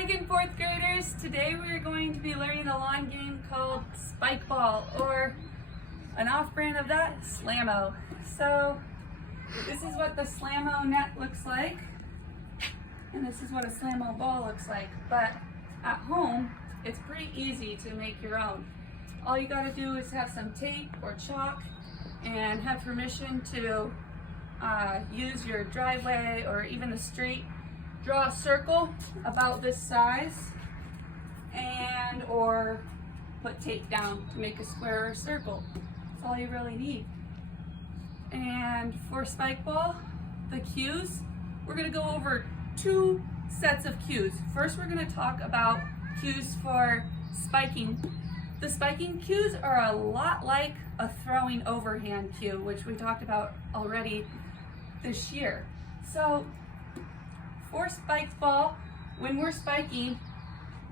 Hi again, fourth graders. Today we are going to be learning a lawn game called Spike Ball, or an off-brand of that, Slam-O. So this is what the Slam-O net looks like, and this is what a Slam-O ball looks like. But at home, it's pretty easy to make your own. All you gotta do is have some tape or chalk and have permission to use your driveway or even the street. Draw a circle about this size and or put tape down to make a square or circle. That's all you really need. And for Spike Ball, the cues, we're going to go over two sets of cues. First, we're going to talk about cues for spiking. The spiking cues are a lot like a throwing overhand cue, which we talked about already this year. So for Spike Ball, when we're spiking,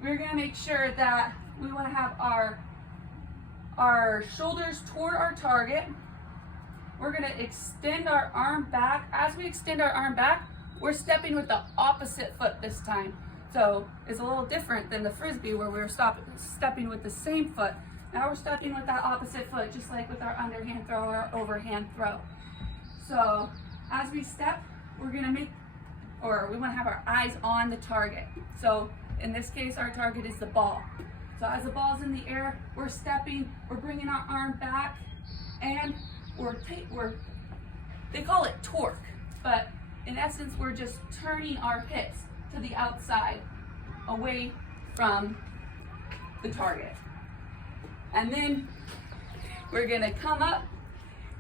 we're going to make sure that we want to have our shoulders toward our target. We're going to extend our arm back. As we extend our arm back, we're stepping with the opposite foot this time. So it's a little different than the Frisbee where we were stepping with the same foot. Now we're stepping with that opposite foot, just like with our underhand throw or overhand throw. So as we step, we're going to we want to have our eyes on the target. So in this case, our target is the ball. So as the ball's in the air, we're stepping, we're bringing our arm back, and they call it torque, but in essence, we're just turning our hips to the outside, away from the target. And then we're gonna come up,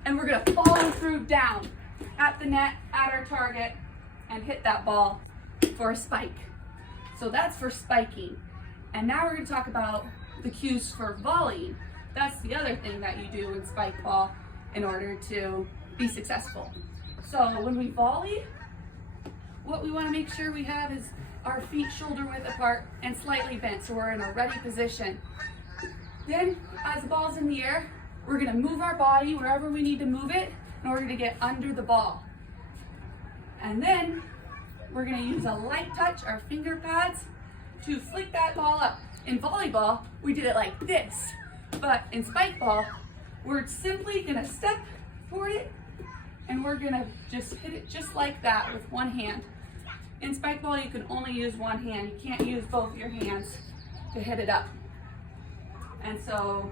and we're gonna follow through down at the net, at our target, and hit that ball for a spike. So that's for spiking. And now we're going to talk about the cues for volleying. That's the other thing that you do in Spike Ball in order to be successful. So when we volley, what we want to make sure we have is our feet shoulder width apart and slightly bent, so we're in a ready position. Then as the ball's in the air, we're going to move our body wherever we need to move it in order to get under the ball. And then we're going to use a light touch, our finger pads, to flick that ball up. In volleyball, we did it like this, but in Spike Ball, we're simply going to step toward it, and we're going to just hit it just like that with one hand. In Spike Ball, you can only use one hand. You can't use both your hands to hit it up. And so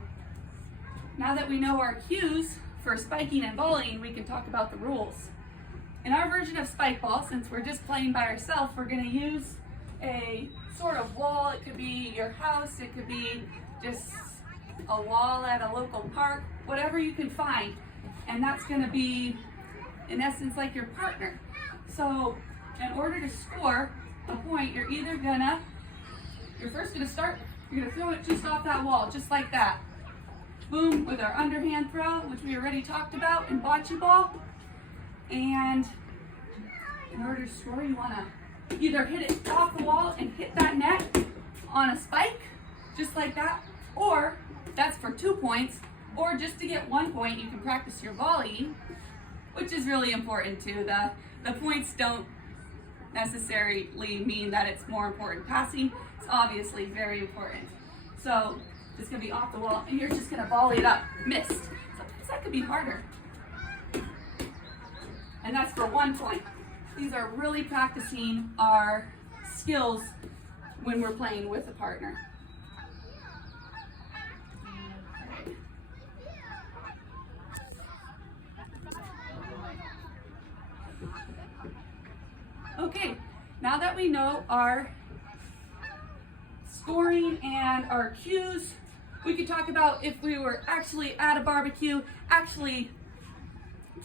now that we know our cues for spiking and volleying, we can talk about the rules. In our version of Spike Ball, since we're just playing by ourselves, we're going to use a sort of wall. It could be your house, it could be just a wall at a local park, whatever you can find. And that's going to be, in essence, like your partner. So in order to score a point, you're first going to start, you're going to throw it just off that wall, just like that. Boom, with our underhand throw, which we already talked about in Bocce Ball. And in order to score, you want to either hit it off the wall and hit that net on a spike, just like that, or that's for 2 points, or just to get 1 point, you can practice your volleying, which is really important too. The points don't necessarily mean that it's more important. Passing is obviously very important. So it's going to be off the wall, and you're just going to volley it up. Missed. Sometimes that could be harder. And that's for 1 point. These are really practicing our skills when we're playing with a partner. Okay, now that we know our scoring and our cues, we could talk about if we were actually at a barbecue, actually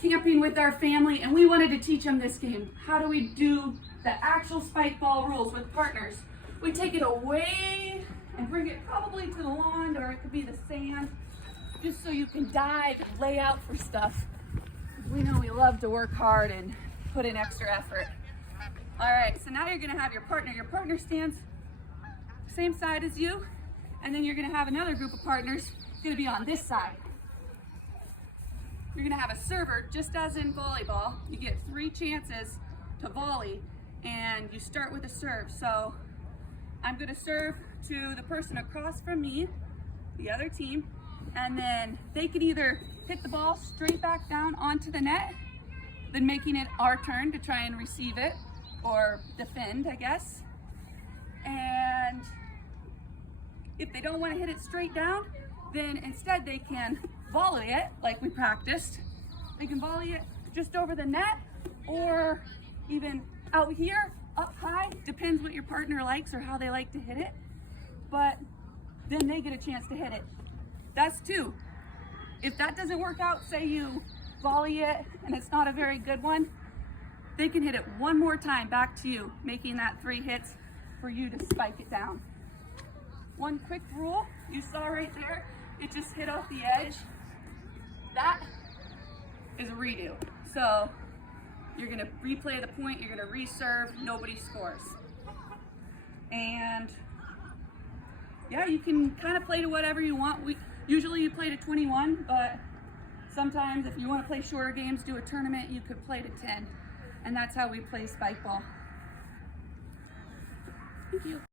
camping with our family, and we wanted to teach them this game. How do we do the actual Spike Ball rules with partners? We take it away and bring it probably to the lawn, or it could be the sand, just so you can dive and lay out for stuff. We know we love to work hard and put in extra effort. All right, so now you're gonna have your partner. Your partner stands same side as you, and then you're gonna have another group of partners gonna be on this side. You're gonna have a server, just as in volleyball. You get 3 chances to volley, and you start with a serve. So I'm gonna serve to the person across from me, the other team, and then they can either hit the ball straight back down onto the net, then making it our turn to try and receive it, or defend, I guess. And if they don't want to hit it straight down, then instead they can volley it like we practiced. They can volley it just over the net, or even out here, up high, depends what your partner likes or how they like to hit it. But then they get a chance to hit it. That's two. If that doesn't work out, say you volley it and it's not a very good one, they can hit it one more time back to you, making that 3 hits for you to spike it down. One quick rule, you saw right there, it just hit off the edge. That is a redo. So you're gonna replay the point, you're gonna reserve, nobody scores. And yeah, you can kind of play to whatever you want. Usually you play to 21, but sometimes if you want to play shorter games, do a tournament, you could play to 10. And that's how we play spike ball. Thank you.